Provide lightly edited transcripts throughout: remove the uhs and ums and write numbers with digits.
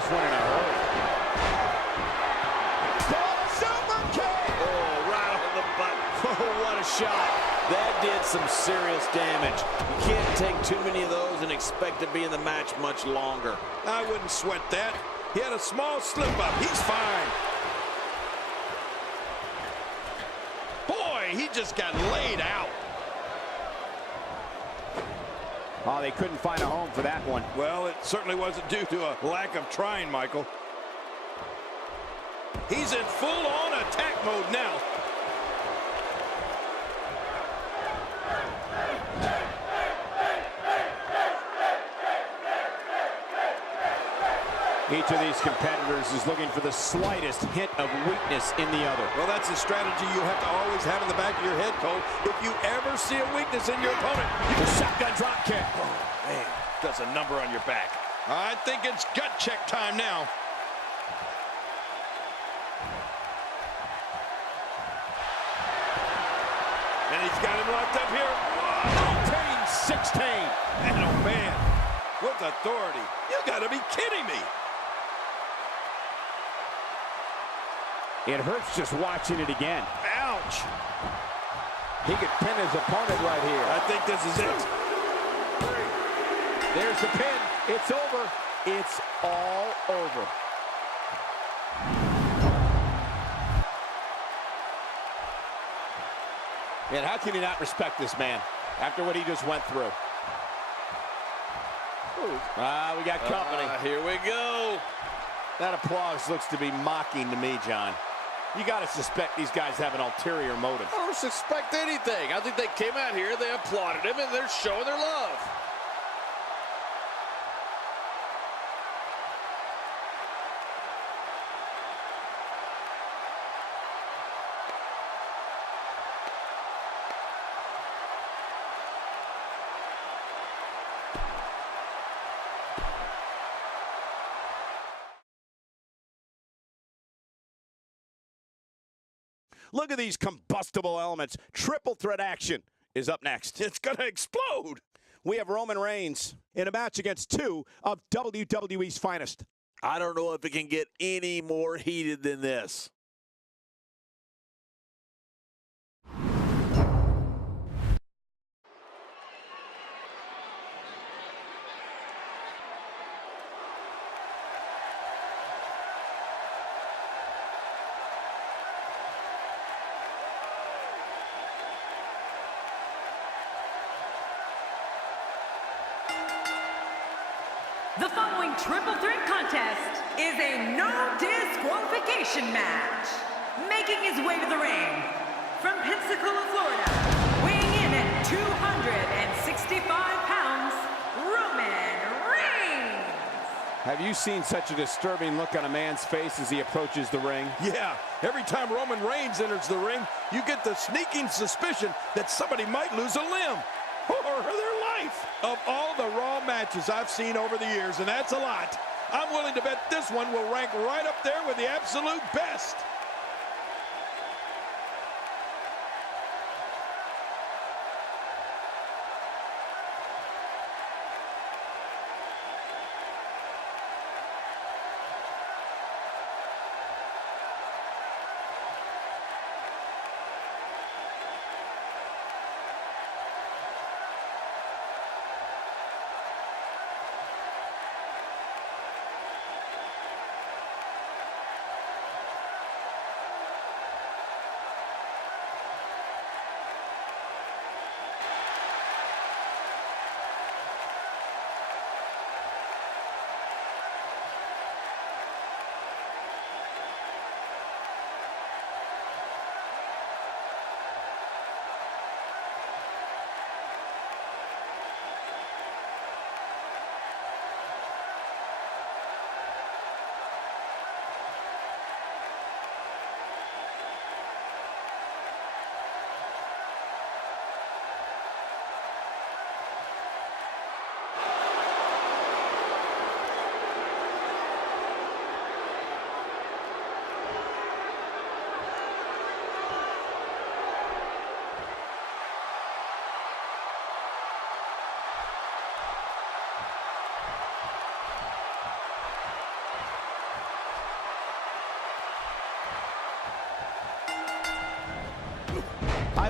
this one in a hurry. Super kick! Oh, right on the button. Oh, what a shot. That did some serious damage. You can't take too many of those and expect to be in the match much longer. I wouldn't sweat that. He had a small slip-up. He's fine. Boy, he just got laid out. Oh, they couldn't find a home for that one. Well, it certainly wasn't due to a lack of trying, Michael. He's in full-on attack mode now. Each of these competitors is looking for the slightest hint of weakness in the other. Well, that's a strategy you have to always have in the back of your head, Cole. If you ever see a weakness in your opponent, The shotgun drop kick. oh, man, that's a number on your back. I think it's gut check time now. And he's got him locked up here. Oh, 16. Man, oh, man. With authority. You got to be kidding me. It hurts just watching it again. Ouch. He could pin his opponent right here. I think this is it. There's the pin. It's over. It's all over. And how can you not respect this man after what he just went through? We got company. Here we go. That applause looks to be mocking to me, John. You got to suspect these guys have an ulterior motive. I don't suspect anything. I think they came out here, they applauded him, and they're showing their love. Look at these combustible elements. Triple threat action is up next. It's going to explode. We have Roman Reigns in a match against two of WWE's finest. I don't know if it can get any more heated than this. The following triple threat contest is a no disqualification match. Making his way to the ring from Pensacola, Florida, weighing in at 265 pounds, Roman Reigns. Have you seen such a disturbing look on a man's face as he approaches the ring? Yeah, every time Roman Reigns enters the ring, you get the sneaking suspicion that somebody might lose a limb or their life. Of all the Raw matches I've seen over the years, and that's a lot, I'm willing to bet this one will rank right up there with the absolute best.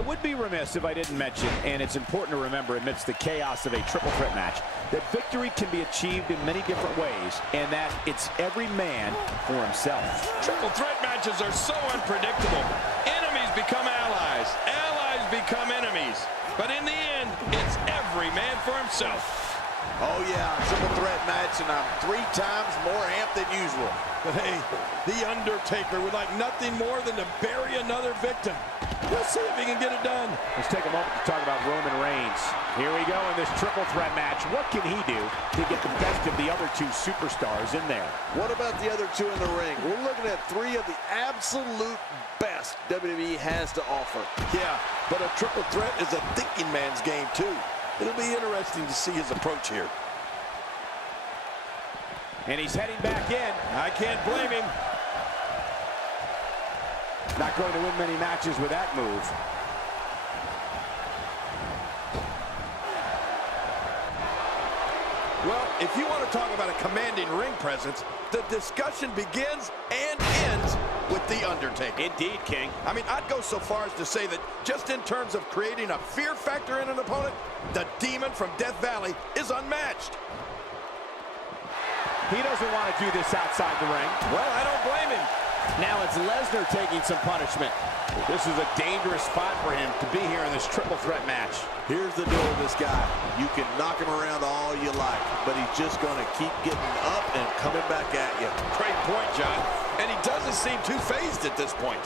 I would be remiss if I didn't mention, and it's important to remember amidst the chaos of a triple threat match, that victory can be achieved in many different ways, and that it's every man for himself. Triple threat matches are so unpredictable. Enemies become allies. Allies become enemies. But in the end, it's every man for himself. Oh, yeah, triple threat match, and I'm 3 times more amped than usual. But hey, The Undertaker would like nothing more than to bury another victim. We'll see if he can get it done. Let's take a moment to talk about Roman Reigns. Here we go in this triple threat match. What can he do to get the best of the other 2 superstars in there? What about the other 2 in the ring? We're looking at 3 of the absolute best WWE has to offer. Yeah, but a triple threat is a thinking man's game, too. It'll be interesting to see his approach here. And he's heading back in. I can't blame him. Not going to win many matches with that move. Well, if you want to talk about a commanding ring presence, the discussion begins and ends with The Undertaker. Indeed, King. I mean, I'd go so far as to say that just in terms of creating a fear factor in an opponent, the Demon from Death Valley is unmatched. He doesn't want to do this outside the ring. Well, I don't blame him. Now it's Lesnar taking some punishment. This is a dangerous spot for him to be here in this triple threat match. Here's the deal with this guy. You can knock him around all you like, but he's just going to keep getting up and coming back at you. Great point, John. And he doesn't seem too phased at this point.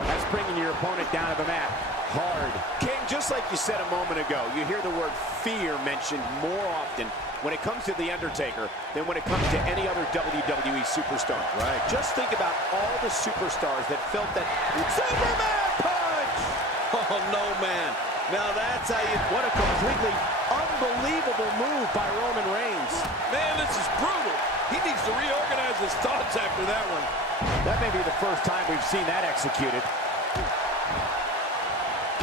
That's bringing your opponent down to the mat. Hard. King, just like you said a moment ago, you hear the word fear mentioned more often when it comes to The Undertaker than when it comes to any other WWE superstar. Right. Just think about all the superstars that felt that Superman punch! Oh, no, man. Now that's how you... What a completely unbelievable move by Roman Reigns. Man, this is brutal. He needs to reorganize his thoughts after that one. That may be the first time we've seen that executed.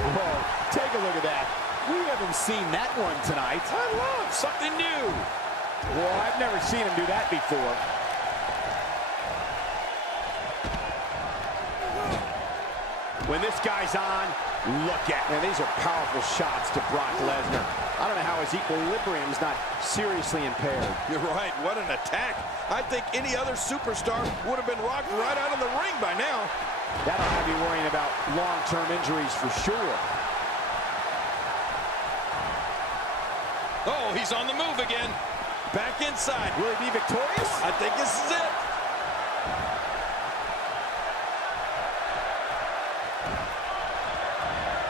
Whoa, take a look at that. We haven't seen that one tonight. I love something new. Well, I've never seen him do that before. When this guy's on, look at. And these are powerful shots to Brock Lesnar. I don't know how his equilibrium's not seriously impaired. You're right. What an attack. I think any other superstar would have been rocked right out of the ring by now. That'll have you worrying about long-term injuries for sure. Oh, he's on the move again. Back inside. Will he be victorious? I think this is it.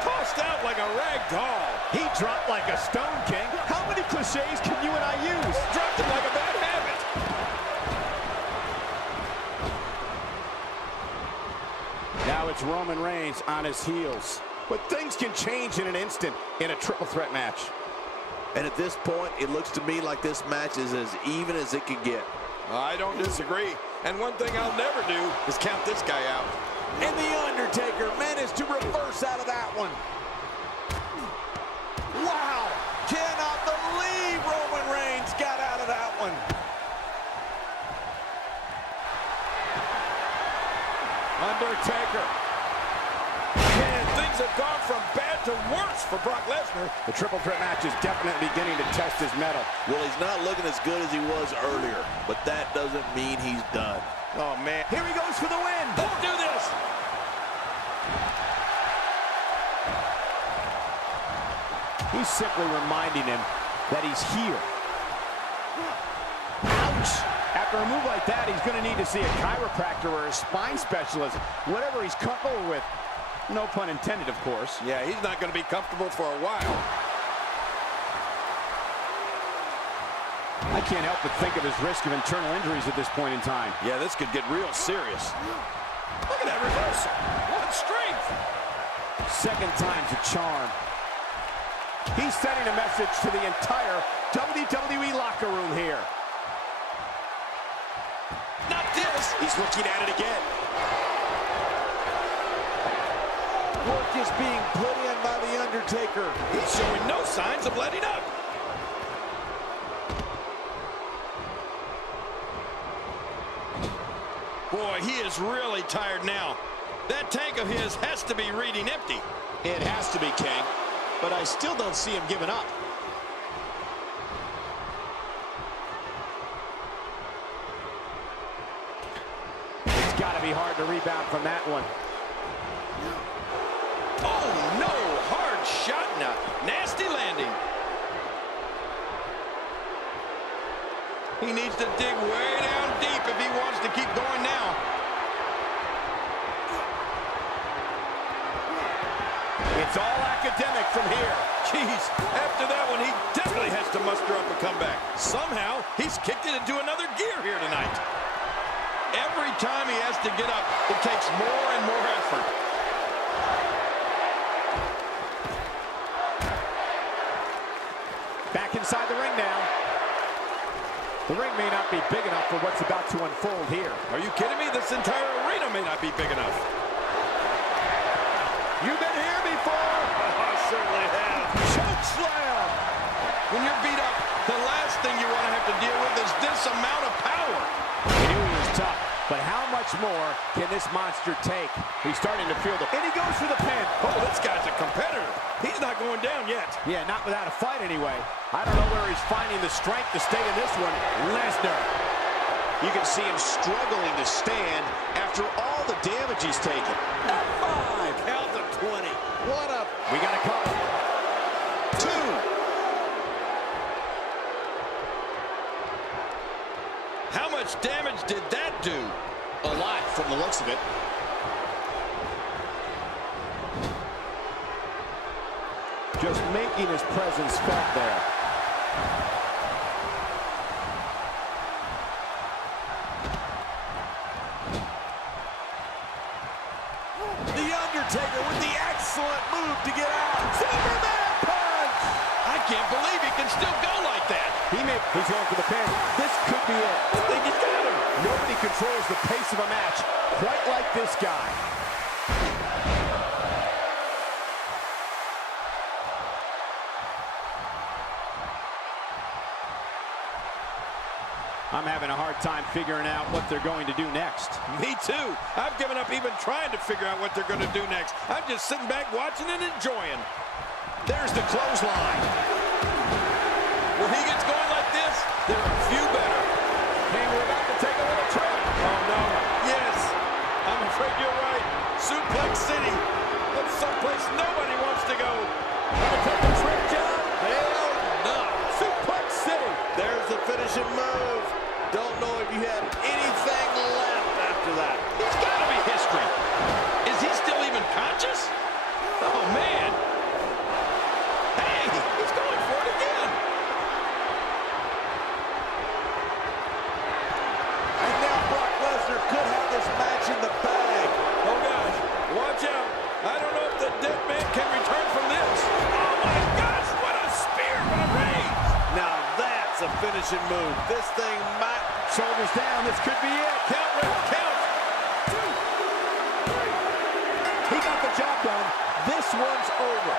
Tossed out like a rag doll. He dropped like a stone, King. How many cliches can you and I use? Dropped him like a bad habit. Now it's Roman Reigns on his heels. But things can change in an instant in a triple threat match. And at this point, it looks to me like this match is as even as it can get. I don't disagree. And one thing I'll never do is count this guy out. And The Undertaker managed to reverse out of that one. Wow! Cannot believe Roman Reigns got out of that one. Undertaker. Man, things have gone from bad to worse for Brock Lesnar. The triple threat match is definitely beginning to test his mettle. Well, he's not looking as good as he was earlier, but that doesn't mean he's done. Oh, man. Here he goes for the win. Don't do this. He's simply reminding him that he's here. Ouch! After a move like that, he's going to need to see a chiropractor or a spine specialist, whatever he's comfortable with. No pun intended, of course. Yeah, he's not going to be comfortable for a while. I can't help but think of his risk of internal injuries at this point in time. Yeah, this could get real serious. Look at that reversal. What strength. Second time's a charm. He's sending a message to the entire WWE locker room here. Not this. He's looking at it again. Work is being put in by The Undertaker. He's showing no signs of letting up. Boy, boy, he is really tired now. That tank of his has to be reading empty. It has to be, King, but I still don't see him giving up. It's got to be hard to rebound from that one. Oh, no. Hard shot and a nasty landing. He needs to dig way down deep if he wants to keep going now. It's all academic from here. Jeez, after that one, he definitely has to muster up a comeback. Somehow, he's kicked it into another gear here tonight. Every time he has to get up, it takes more and more effort. Back inside the ring now. The ring may not be big enough for what's about to unfold here. Are you kidding me? This entire arena may not be big enough. You've been here before. I certainly have. Choke slam! When you're beat up, the last thing you want to have to deal with is this amount of power. He knew he was tough, but how much more can this monster take? He's starting to feel the... And he goes for the pin. Oh, this guy's a competitor. He's not going down yet. Yeah, not without a fight anyway. I don't know where he's finding the strength to stay in this one. Lesnar. You can see him struggling to stand after all the damage he's taken. F5. Count to 20. What a... We got a couple. 2. How much damage did that do? A lot from the looks of it. Just making his presence felt there. The Undertaker with the excellent move to get out. Superman punch! I can't believe he can still go like that. He's going for the pin. This could be it. I think he's got him. Nobody controls the pace of a match quite like this guy. I'm having a hard time figuring out what they're going to do next. Me too. I've given up even trying to figure out what they're going to do next. I'm just sitting back watching and enjoying. There's the clothesline. When he gets going like this, there are a few better. King, we're about to take a little trip. Oh, no. Yes. I'm afraid you're right. Suplex City. That's someplace nobody wants to go. Gonna take a trip, John? Hell no. Suplex City. There's the finishing move. Don't know if you have anything left after that. He's got to be history. Is he still even conscious? Oh, man. Hey, he's going for it again. And now Brock Lesnar could have this match in the bag. Oh, gosh. Watch out. I don't know if the dead man can return from this. Oh, my gosh. What a spear. What a rage. Now that's a finishing move. This thing might... Shoulders down. This could be it. Count, Ref, count. 2, 3. He got the job done. This one's over.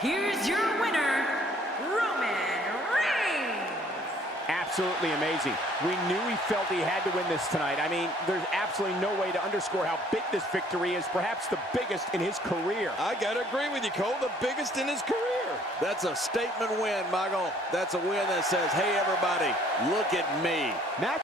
Here's your winner, Roman Reigns. Absolutely amazing. We knew he felt he had to win this tonight. I mean, there's absolutely no way to underscore how big this victory is, perhaps the biggest in his career. I got to agree with you, Cole, the biggest in his career. That's a statement win, Michael. That's a win that says, hey, everybody, look at me. Match